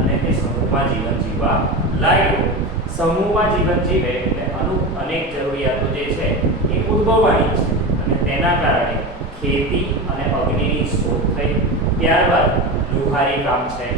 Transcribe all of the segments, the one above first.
અને તે સમૂહમાં જીવન જીવવા લાગ્યો. સમૂહમાં જીવન જીવે એટલે અનેક જરૂરિયાતો જે છે એ ઉદ્ભવવાની છે અને તેના કારણે ખેતી અને અગ્નિની શોધ થઈ. ત્યારબાદ લુહારી કામ છે,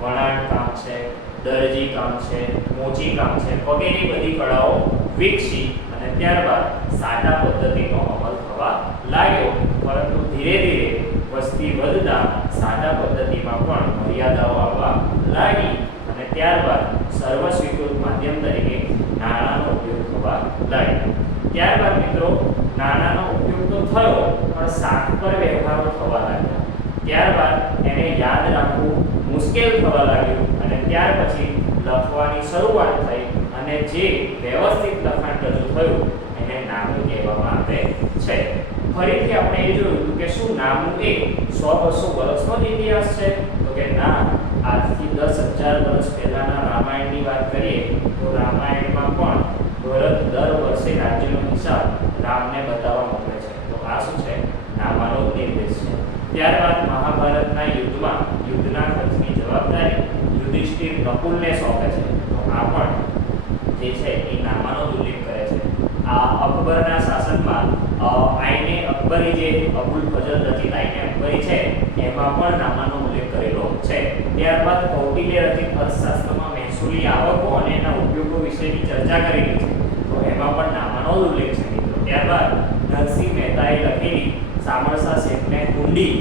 વણાટ કામ છે, દરજી કામ છે, મોચી કામ છે વગેરે બધી કળાઓ વિકસી અને ત્યારબાદ સાદા પદ્ધતિનો અમલ થવા લાગ્યો. પરંતુ ધીરે ધીરે વસ્તી વધતા સાદા પદ્ધતિમાં પણ મર્યાદાઓ આવવા લાગી અને ત્યારબાદ સર્વસ્વીકૃત માધ્યમ તરીકે નાણાંનો ઉપયોગ થવા લાગ્યો. ત્યારબાદ મિત્રો નાણાંનો ઉપયોગ તો થયો પણ સાત પર વ્યવહારો થવા લાગ્યા. ત્યારબાદ એને યાદ રાખવું મુશ્કેલ થવા લાગ્યું અને ત્યાર પછી લખવાની શરૂઆત થઈ અને જે વ્યવસ્થિત લખાણ રજૂ થયું એને નામું કહેવામાં આવે છે. ફરીથી આપણે એ જોયું કે શું નામું એ 100-200 વર્ષનો જ ઇતિહાસ છે? તો કે ના, આજથી 10,000 વર્ષ પહેલાના રામાયણની વાત કરીએ તો રામાયણમાં પણ ભરત દર વર્ષે રાજ્યનો હિસાબ રામને બતાવવા મોકલે છે. તો આ શું છે? નામાનો નિર્દેશ છે. ત્યારબાદ મહાભારતના યુદ્ધમાં યુદ્ધના ખર્ચની જવાબદારી યુધિષ્ઠિર નકુલને સોંપે છે. તો આ પણ જે છે એ નામાનો ઉલ્લેખ કરે છે. આ અકબરના શાસનમાં આઈને અકબરી જે અબુલ ફઝલ રચિત આઈને અકબરી છે એમાં પણ નામાનો ઉલ્લેખ કરેલો છે. ત્યારબાદ કૌટિલ્ય રચિત અર્થશાસ્ત્રમાં મહેસૂલી આવકો અને એના ઉપયોગો વિશેની ચર્ચા કરેલી છે. તો એમાં પણ નામાનો ઉલ્લેખ છે મિત્રો. ત્યારબાદ નરસિંહ મહેતાએ લખેલી સામરસા શેઠને કુંડી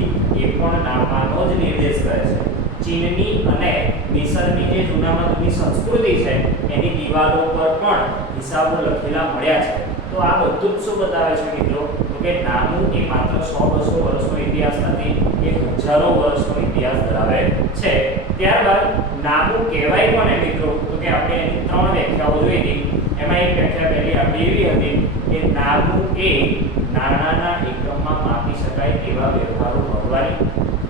એ પણ નામાનો જ નિર્દેશ કરે છે. ચીનની અને મિસરની જે જૂનામાં જૂની સંસ્કૃતિ છે એની દિવાલો પર પણ હિસાબો લખેલા મળ્યા છે. તો આ બધું જ શું બતાવે છે મિત્રો? તો કે નામું એ માત્ર 100-200 વર્ષનો ઇતિહાસ નથી, એ હજારો વર્ષનો ઇતિહાસ ધરાવે છે. ત્યારબાદ નામું કહેવાય કોને મિત્રો? તો કે આપણે એની 3 વ્યાખ્યાઓ જોઈ હતી. એમાં એક વ્યાખ્યા પહેલી આપણી એવી હતી કે નામું એ નાણાંના એકમમાં માપી શકાય તેવા વ્યવહારો ભરવાની,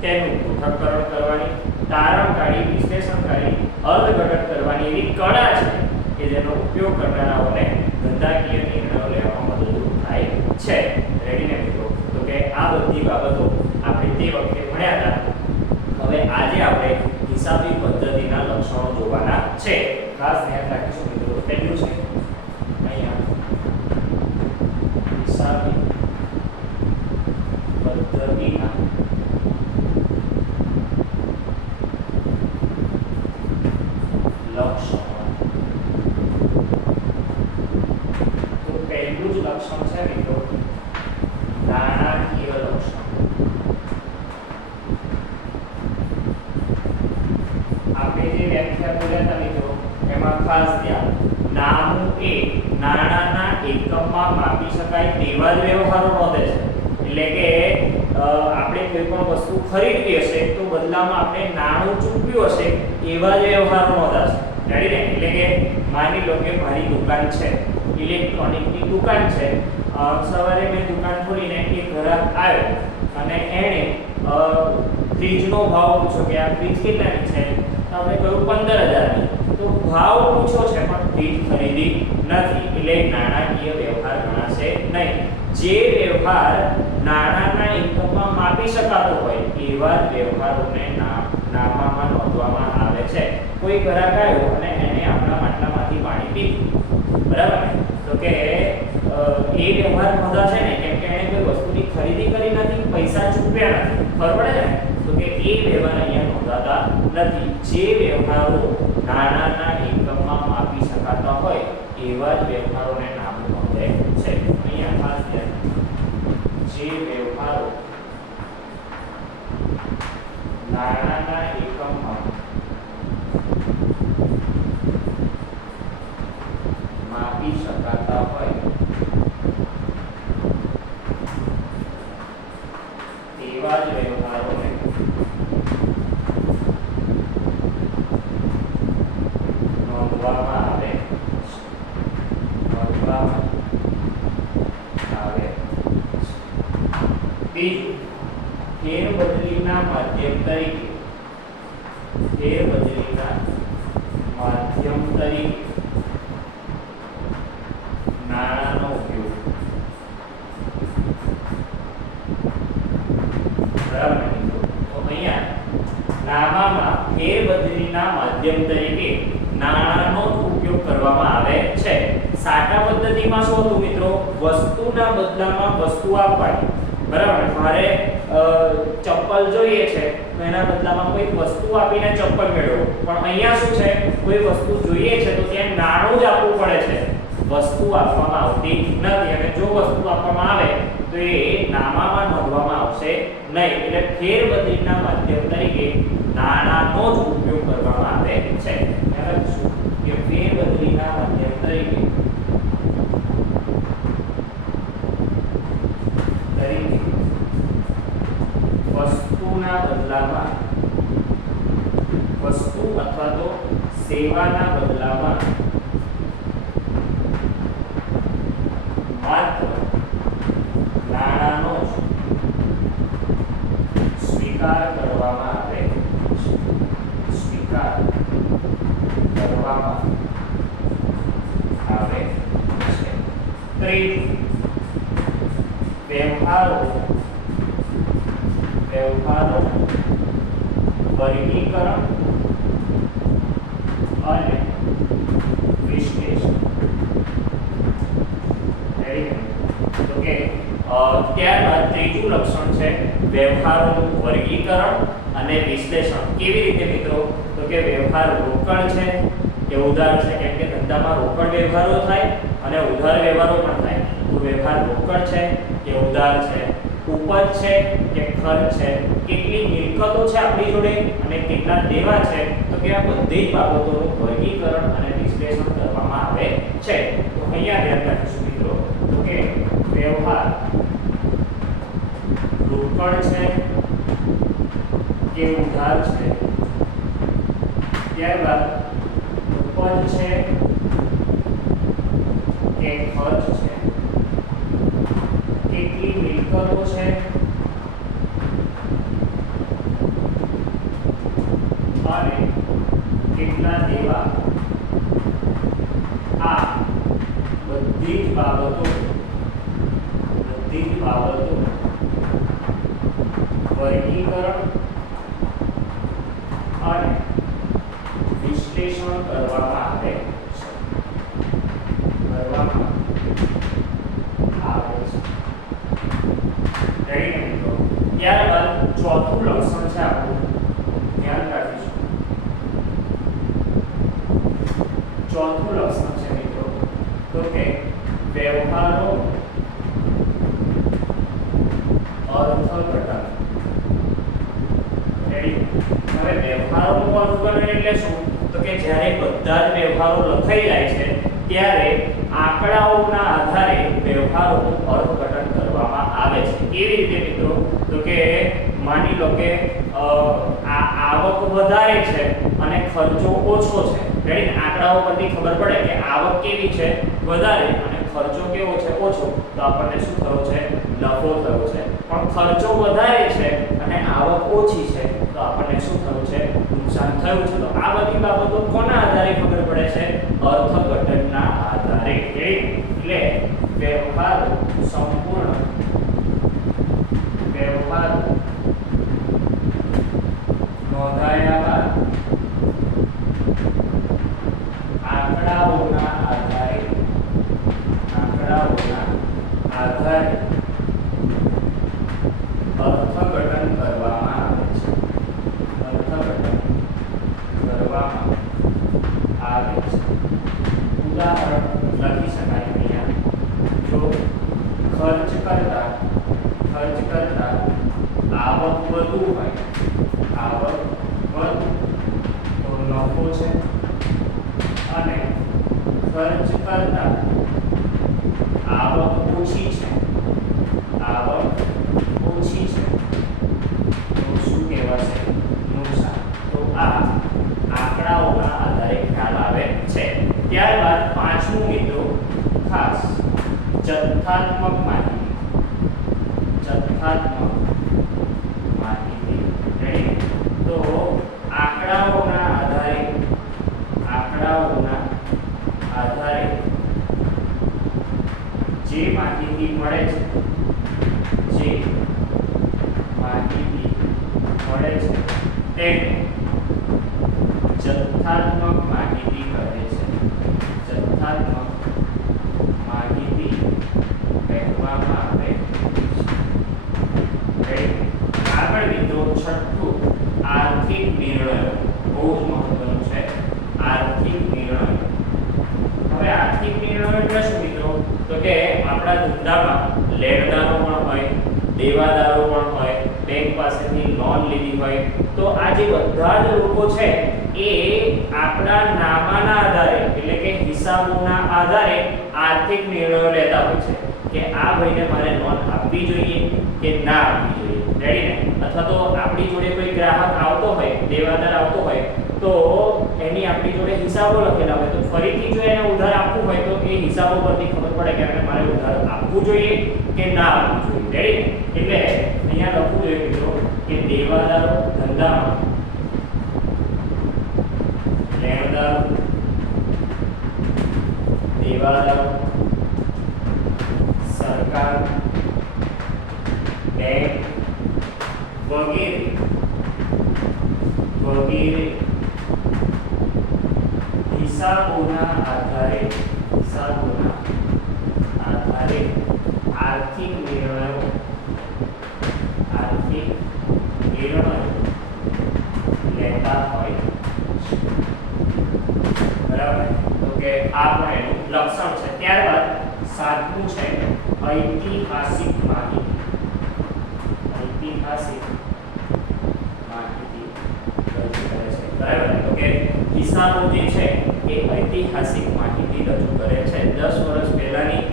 તેનું પૃથ્થકરણ કરવાની, તારણ કાઢી વિશ્લેષણકારી અર્થઘટન કરવાની એવી કળા છે કે જેનો ઉપયોગ કરનારાઓને ધંધાકીય નિર્ણયો લેવામાં મદદરૂપ થાય છે. રેડી ને મિત્રો? તો કે આ બધી બાબતો આપણે તે વખતે ભણ્યા હતા. હવે આજે આપણે હિસાબી પદ્ધતિના લક્ષણો જોવાના છે. ખાસ ધ્યાન રાખીશું મિત્રો. પહેલું છે અહીંયા હિસાબી પદ્ધતિના લક્ષણો. તો પહેલું જ લક્ષણ છે મિત્રો નાણાકીય લક્ષણ. આપણે જે વ્યાખ્યા બોલ્યા હતા મિત્રો એમાં ખાસ ધ્યાન, નામું એ નાણાંના એકમમાં માપી શકાય તેવા જ વ્યવહારો નોંધે છે. એટલે કે આપણે કોઈ પણ વસ્તુ ખરીદવી હશે તો બદલામાં આપણે નાણું ચૂકવ્યું હશે એવા જ વ્યવહારો નોંધાશે. રેડી ને? એટલે કે માની લો કે મારી દુકાન છે, ઇલેક્ટ્રોનિકની દુકાન છે. સવારે મેં દુકાન ખોલીને એક ગ્રાહક આવ્યો અને એણે ફ્રીજનો ભાવ પૂછ્યો કે આ ફ્રીજ કેટલાની છે? તો આપણે કહ્યું 15,000ની. તો ભાવ પૂછ્યો છે પણ ફ્રીજ ખરીદી નથી, એટલે નાણાકીય વ્યવહાર ગણાશે નહીં. જે વ્યવહાર નાણાંના એકમમાં માપી શકાતો હોય એવા જ વ્યવહારોને નામામાં નોંધવામાં આવે છે. કોઈ ગ્રાહક આવ્યો અને એને આપણા માટલામાંથી પાણી પીધું, બરાબર ને? તો કે એ વ્યવહાર નોંધાશે ને, કેમ કે એને કોઈ વસ્તુની ખરીદી કરી નથી, પૈસા ચૂકવ્યા નથી. ખબર પડે ને? તો કે એ વ્યવહાર અહીંયા નોંધાતા નથી. જે વ્યવહારો નાણાંના એકમમાં માપી શકાતા હોય એવા જ વ્યવહારોને નામું નોંધે છે. અહીંયા ખાસ ધ્યાન, જે વ્યવહારો નાણાંના એકમમાં માપી શકાતા હોય તેવા જ વ્યવહારોને નોંધવામાં આવે બીજું, ફેરબદલીના માધ્યમ તરીકે નાણાંનો ઉપયોગ. બરાબર? તો અહીંયા નામામાં ફેરબદલી પદ્ધતિના માધ્યમ તરીકે નાણાંનો ઉપયોગ કરવામાં આવે છે. સાટા પદ્ધતિમાં શું હતું મિત્રો? વસ્તુના બદલામાં વસ્તુ આપવાની. બરાબર, મારે ચપ્પલ જોઈએ છે તો એના બદલામાં કોઈ વસ્તુ આપીને ચપ્પલ મેળવો. પણ અહીંયા શું છે? કોઈ વસ્તુ જોઈએ છે તો ત્યાં નાણું જ આપવું પડે છે, વસ્તુ આપવામાં આવતી નથી. અને જો વસ્તુ આપવામાં આવે તો એ નામામાં નોંધવામાં આવશે નહીં. એટલે ફેરબદલીના માધ્યમ તરીકે નાણાંનો જ ઉપયોગ કરવામાં આવે છે. યાદ રાખજો કે ફેરબદલીના માધ્યમ તરીકે વસ્તુના બદલામાં વસ્તુ અથવા તો સેવાના બદલામાં માત્ર નાણાંનો સ્વીકાર કરવામાં આવે છે. સ્વીકાર કરવામાં આવે છે. ત્રીજું, વ્યવહારો વર્ગીકરણ અને વિશ્લેષણ. તો કે ત્યારબાદ ત્રીજું લક્ષણ છે વ્યવહારોનું વર્ગીકરણ અને વિશ્લેષણ. કેવી રીતે મિત્રો? તો કે વ્યવહાર રોકડ છે કે ઉધાર છે, કેમ કે ધંધામાં રોકડ વ્યવહારો થાય અને ઉધાર વ્યવહારો પણ થાય. તો વ્યવહાર રોકડ છે કે ઉધાર છે, ઉપજ છે કે ખર્ચ છે, કેટલી મિલકતો છે આપણી જોડે અને કેટલા દેવા છે, તો કે આ બધી બાબતોનું વર્ગીકરણ અને વિશ્લેષણ કરવામાં આવે છે. તો અહીંયા ધ્યાન રાખીશું મિત્રો, તો કે વ્યવહાર રોકડ છે કે ઉધાર છે, ત્યારબાદ ઉપજ છે કે ખર્ચ છે, કેટલી મિલકતો છે અને કેટલા દેવા, આ બધી જ બાબતો વર્ગીકરણ અને વિશ્લેષણ કરવામાં આવે છે. ત્યારબાદ ચોથું લક્ષણ છે આપણું, ધ્યાન રાખીશું. ચોથું લક્ષણ છે મિત્રો, તો કે વ્યવહારો અર્થઘટન. હવે વ્યવહારોનું અર્થઘટન એટલે શું? તો કે જ્યારે બધા જ વ્યવહારો લખાઈ જાય છે ત્યારે આંકડાઓના આધારે વ્યવહારોનું અર્થઘટન કરવામાં આવે છે. કેવી રીતે મિત્રો? તો કે માની લો કે આવક વધારે છે અને ખર્ચો ઓછો છે. રેડી? આંકડાઓ પરથી ખબર પડે કે આવક કેવી છે? વધારે, અને ખર્ચો કેવો છે? ઓછો. તો આપણને શું થયો છે? નફો થયો છે. પણ ખર્ચો વધારે છે અને આવક ઓછી છે તો આપણને શું થયું છે? નુકસાન થયું છે. તો આ બધી બાબતો કોના આધારે ખબર પડે છે? અર્થઘટનના આધારે. એટલે વ્યવહાર સંપૂર્ણ વ્યવહાર નોંધાયા બાદ આંકડાઓના આધારે અર્થઘટન કરવામાં આવે છે. ઉદાહરણ લખી શકાય અહીંયા. જો ખર્ચ કરતા આવક વધુ હોય, તો નફો છે, અને ખર્ચ કરતા આવક ઓછી છે, તો શું કહેવાશે? નુકસાન. તો આ આંકડાઓના આધારે ખ્યાલ આવે છે. ત્યારબાદ પાંચમું મિત્રો ખાસ જથ્થાત્મક માહિતી. તો આંકડાઓના આધારે જે માહિતી મળે છે તેને જથ્થાત્મક માહિતી કહે છે. જથ્થાત્મક માહિતી કહેવામાં આવે છે. આગળ મિત્રો છઠ્ઠું આર્થિક નિર્ણયો. બહુ જ મહત્વનું છે આર્થિક નિર્ણયો. હવે આર્થિક નિર્ણયો એટલે શું મિત્રો? તો કે આપણા ધંધામાં લેણદારો પણ હોય, દેવાદારો પણ હોય, બેંક પાસેથી લોન લીધી હોય, તો આ જે બધા જ લોકો છે એ આપણા નામાના આધારે એટલે કે હિસાબોના આધારે આર્થિક નિર્ણયો લેતા હોય છે કે આ ભાઈને મારે લોન આપવી જોઈએ કે ના આપવી જોઈએ. રેડી ને? અથવા તો આપણી જોડે કોઈ ગ્રાહક આવતો હોય, દેવાદાર આવતો હોય, તો એની આપણી જોડે હિસાબો લખેલા હોય, તો ફરીથી જો એને ઉધાર આપવું હોય તો એ હિસાબો પરથી ખબર પડે કે આપણે મારે ઉધાર આપવું જોઈએ કે ના આપવું જોઈએ. રેડી? એટલે અહીંયા લખવું જોઈએ મિત્રો કે દેવાદારો ધંધામાં લેણદારો, દેવાદારો, સરકાર, બેંક વગેરે વગેરે હિસાબોના આધારે આર્થિક નિર્ણયો લેતા હોય. બરાબર? તો કે આ પણ એનું લક્ષણ છે. ત્યારબાદ સાતમું છે ઐતિહાસિક માહિતી. ઐતિહાસિક માહિતી રજૂ કરે છે. બરાબર? તો કે કિસ્સાઓ જે છે એ ઐતિહાસિક માહિતી રજૂ કરે છે. 10 વર્ષ પહેલાની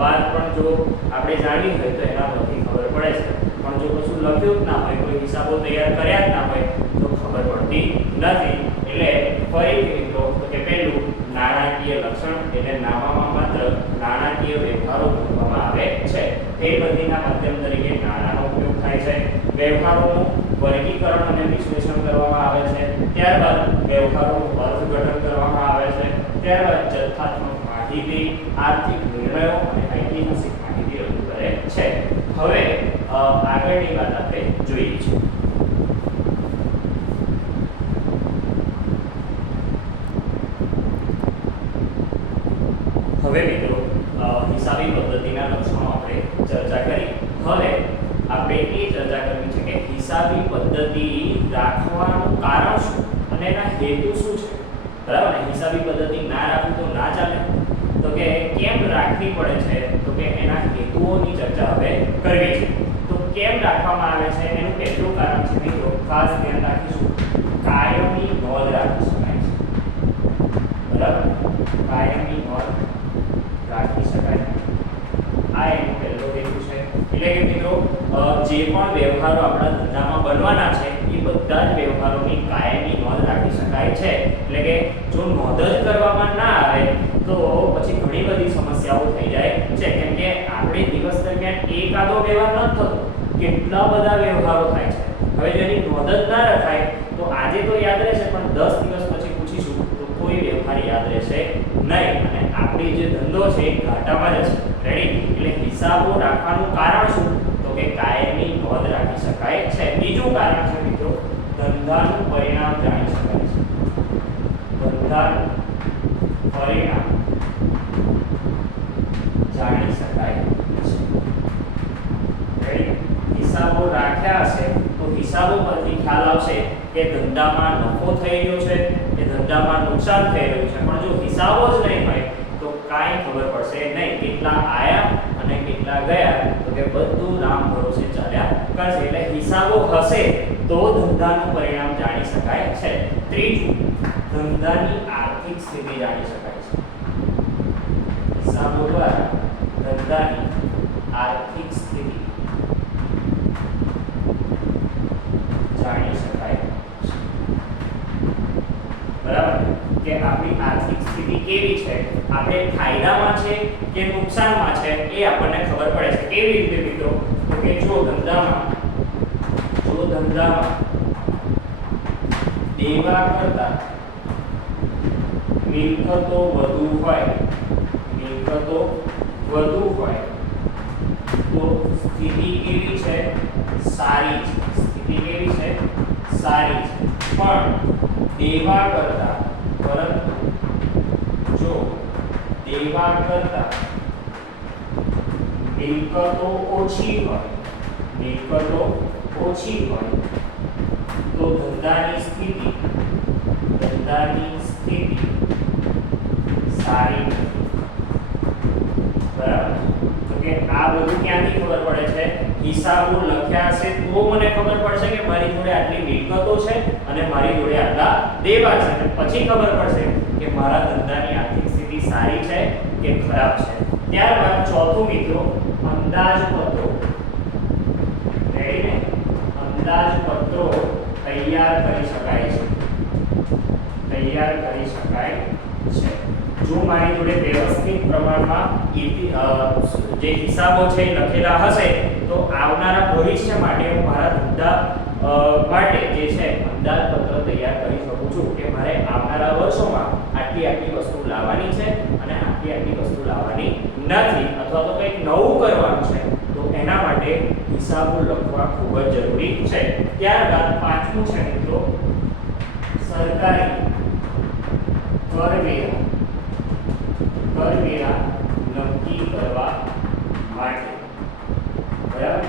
વાત પણ જો આપણે જાણવી હોય તો એના પરથી ખબર પડે છે. પણ જો કશું લખ્યું જ ના હોય, કોઈ હિસાબો તૈયાર કર્યા જ ના હોય તો ખબર પડતી નથી. એટલે ફરીથી મિત્રો તો કે પહેલું નાણાકીય લક્ષણ એટલે નામામાં માત્ર નાણાકીય વ્યવહારો ગણવામાં આવે છે. તે બધીના માધ્યમ તરીકે નાણાંનો ઉપયોગ થાય છે. વ્યવહારોનું વર્ગીકરણ અને વિશ્લેષણ કરવામાં આવે છે. ત્યારબાદ વ્યવહારોનું અર્થઘટન કરવામાં આવે છે. ત્યારબાદ જથ્થાત્મક માહિતી, આર્થિક નિર્ણયો અને ઐતિહાસિક માહિતી રજૂ કરે છે. હવે આગળની વાત આપણે જોઈએ છીએ. હવે મિત્રો હિસાબી પદ્ધતિના લક્ષણો આપણે ચર્ચા કરી. હવે આપણે એ ચર્ચા કરવી છે કે હિસાબી પદ્ધતિ રાખવાનું કારણ શું અને એના હેતુ શું છે. બરાબર ને? હિસાબી પદ્ધતિ ના રાખવી તો ના ચાલે. તો કે કેમ રાખવી પડે છે? તો કે એના હેતુઓની ચર્ચા હવે કરવી છે. તો કેમ રાખવામાં આવે છે એનું પહેલું કારણ છે મિત્રો, ખાસ ધ્યાન રાખીશું, કાયમી નોંધ રાખી શકાય છે. બરાબર? કાયમી નોંધ રાખી શકાય. આ એનો પહેલો હેતુ છે. એટલે કે મિત્રો જે પણ વ્યવહારો આપણા ધંધામાં બનવાના છે એ બધા જ વ્યવહારોની કાયમી નોંધ રાખી શકાય છે. એટલે કે જો નોંધ જ કરવામાં ના આવે તો પછી ઘણી બધી સમસ્યાઓ થઈ જાય છે. કેમ કે આપણે દિવસ દરમિયાન એકાદો વ્યવહાર ન થતો, કેટલા બધા વ્યવહારો થાય છે. હવે જો એની નોંધ જ ના રખાય તો આજે તો યાદ રહેશે પણ 10 દિવસ પછી પૂછીશું તો કોઈ વ્યવહાર યાદ રહેશે નહીં અને આપણી જે ધંધો છે એ ઘાટામાં જશે. રેડી? એટલે હિસાબો રાખવાનું કારણ શું? તો કે કાયમી નોંધ રાખી શકાય છે. બીજું કારણ છે મિત્રો, ધંધાનું પરિણામ જાણી શકાય છે. ધંધાનું પરિણામ જાણી શકાય છે. રેડી? હિસાબો રાખ્યા હશે તો હિસાબો પરથી ખ્યાલ આવશે કે ધંધામાં નફો થઈ રહ્યો છે કે ધંધામાં નુકસાન થઈ રહ્યું છે. પણ જો હિસાબો જ નહીં હોય તો કાંઈ ખબર પડશે નહીં. કેટલા આયા અને કેટલા ગયા તો કે બધું નામ ભરોસે ચાલ્યા કરશે. એટલે હિસાબો હશે તો ધંધાનું પરિણામ જાણી શકાય છે. ત્રીજું, ધંધાની આર્થિક સ્થિતિ જાણી શકાય છે. હિસાબો દ્વારા ધંધાની આર્થિક સ્થિતિ જાણી શકાય છે. બરાબર? કે આપણી આર્થિક સ્થિતિ કેવી છે, આપણે ફાયદામાં છે કે નુકસાનમાં છે એ આપણને ખબર પડે છે. કેવી રીતે મિત્રો? તો કે જો ધંધામાં દેવા કરતા મિલકતો વધુ હોય તો સ્થિતિ કેવી છે? સારી છે. સ્થિતિ કેવી છે? સારી છે. પણ દેવા કરતા, પરંતુ જો દેવા કરતા મિલકતો ઓછી હોય, મિલકતો ઓછી હોય તો ધંધાની સ્થિતિ સારી નથી. બરાબર? તો કે આ બધું ક્યાંથી ખબર પડે છે? હિસાબો લખ્યા હશે તો મને ખબર પડશે કે મારી જોડે આટલી મિલકતો છે અને મારી જોડે આટલા દેવા છે, અને પછી ખબર પડશે કે મારા ધંધાની આર્થિક સ્થિતિ સારી છે કે ખરાબ છે. ત્યારબાદ ચોથું મિત્રો, અંદાજપત્રો. રેડી ને? અંદાજપત્રો તૈયાર કરી શકાય છે. તૈયાર કરી શકાય છે જો મારી જોડે વ્યવસ્થિત પ્રમાણમાં જે હિસાબો છે એ લખેલા હશે તો આવનારા ભવિષ્ય માટે હું મારા ધંધા માટે જે છે અંદાજપત્ર તૈયાર કરી શકું છું કે મારે આવનારા વર્ષોમાં આટલી વસ્તુ લાવવાની છે અને આટલી વસ્તુ લાવવાની નથી, અથવા તો કંઈક નવું કરવાનું છે, તો એના માટે હિસાબો લખવા ખૂબ જ જરૂરી છે. ત્યારબાદ પાંચમું છે મિત્રો, સરકારી કરવેરા નક્કી કરવા માટે. બરાબર?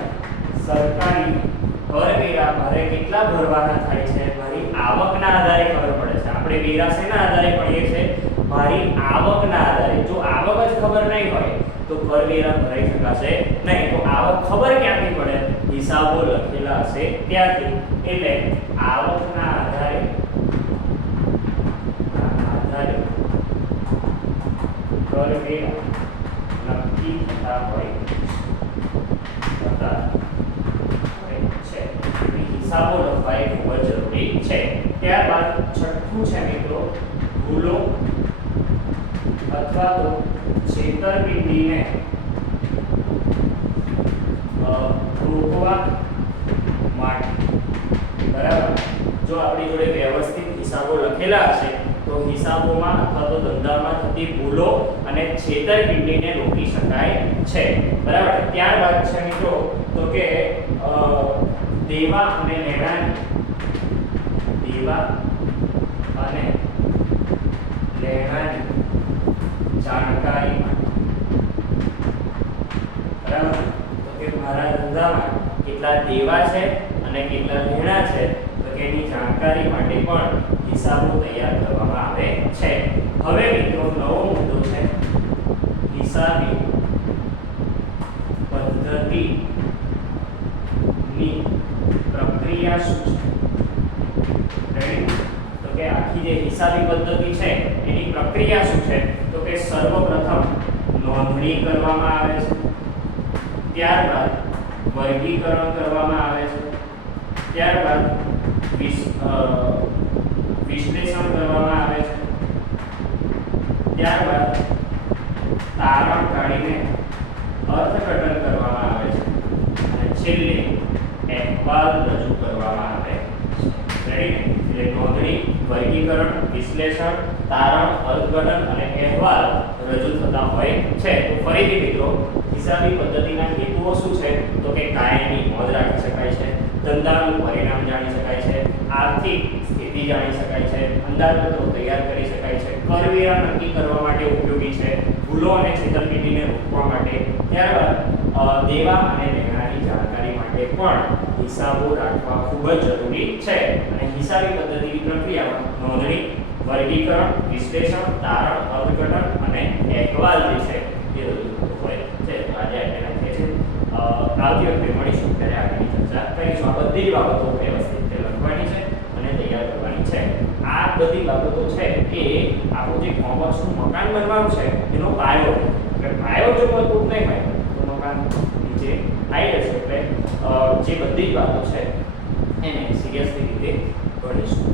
સરકારી કરવેરા મારે કેટલા ભરવાના થાય છે મારી આવકના આધારે ખબર પડે છે. આપણે વેરા શેના આધારે ભણીએ છીએ? મારી આવકના આધારે. જો આવક જ ખબર નહીં હોય તો કરવેરા ભરાઈ શકાશે નહીં. તો આવક ખબર ક્યાંથી પડે? હિસાબો લખેલા હશે ત્યાંથી. એટલે આવકના આધારે કરવેરા નક્કી થતા હોય છે. હિસાબો લખવા એ ખૂબ જ જરૂરી છે. ત્યારબાદ છઠ્ઠું છે મિત્રો, ભૂલો અથવા તો છેતરપિંડીને રોકવા માટે. બરાબર? જો આપણી જોડે વ્યવસ્થિત હિસાબો લખેલા હશે તો હિસાબોમાં અથવા તો ધંધામાં થતી ભૂલો અને છેતરપિંડીને રોકી શકાય છે. બરાબર? ત્યારબાદ છે મિત્રો તો કે દેવા અને લેણાની જાણકારી માટે. બરાબર? તો કે મારા ધંધામાં કેટલા દેવા છે અને કેટલા લેણા છે તો કે એની જાણકારી માટે પણ હિસાબો તૈયાર કરવામાં આવે છે. હવે મિત્રો નવો મુદ્દો છે હિસાબી પદ્ધતિની પ્રક્રિયા શું છે. રેડી? તો કે આખી જે હિસાબી પદ્ધતિ છે એની પ્રક્રિયા શું છે? તો કે સર્વપ્રથમ નોંધણી કરવામાં આવે છે, ત્યારબાદ વર્ગીકરણ કરવામાં આવે છે, ત્યારબાદ વિશ્લેષણ કરવામાં આવે છે, ત્યારબાદ તારણ કાઢીને અર્થઘટન કરવામાં આવે છે અને છેલ્લે અહેવાલ રજૂ કરવામાં આવે છે. રેડી? એટલે નોંધણી, વર્ગીકરણ, વિશ્લેષણ, તારણ, અર્થઘટન અને અહેવાલ રજૂ થતા હોય છે. તો ફરીથી મિત્રો હિસાબી પદ્ધતિના હેતુઓ શું છે? તો કે કાયમી નોંધ રાખી શકાય છે, ધંધાનું પરિણામ જાણી શકાય છે, આર્થિક સ્થિતિ જાણી શકાય છે, અંદાજપત્રો તૈયાર કરી શકાય છે, કરવેરા નક્કી કરવા માટે ઉપયોગી છે, ભૂલો અને છેતરપિંડીને રોકવા માટે, ત્યારબાદ દેવા અને લેણાની જાણકારી માટે પણ હિસાબો રાખવા ખૂબ જ જરૂરી છે. અને હિસાબી પદ્ધતિની પ્રક્રિયામાં નોંધણી, વર્ગીકરણ, વિશ્લેષણ, તારણ, અર્થઘટન અને અહેવાલ જે છે એ રજૂ થતું હોય છે. તો આજે આપણે રાખીએ છીએ. આવતી વખતે મળીશું ત્યારે આગળની ચર્ચા કરીશું. આ બધી જ બાબતો વ્યવસ્થિત રીતે લખવાની છે અને તૈયાર કરવાની છે. આ બધી બાબતો છે એ આપણું જે કોમર્સનું મકાન બનવાનું છે એનો પાયો છે. એટલે પાયો જો મજબૂત નહીં હોય તો મકાન નીચે આવી જશે. એટલે જે બધી જ બાબતો છે એને સિરિયસલી રીતે ભણીશું.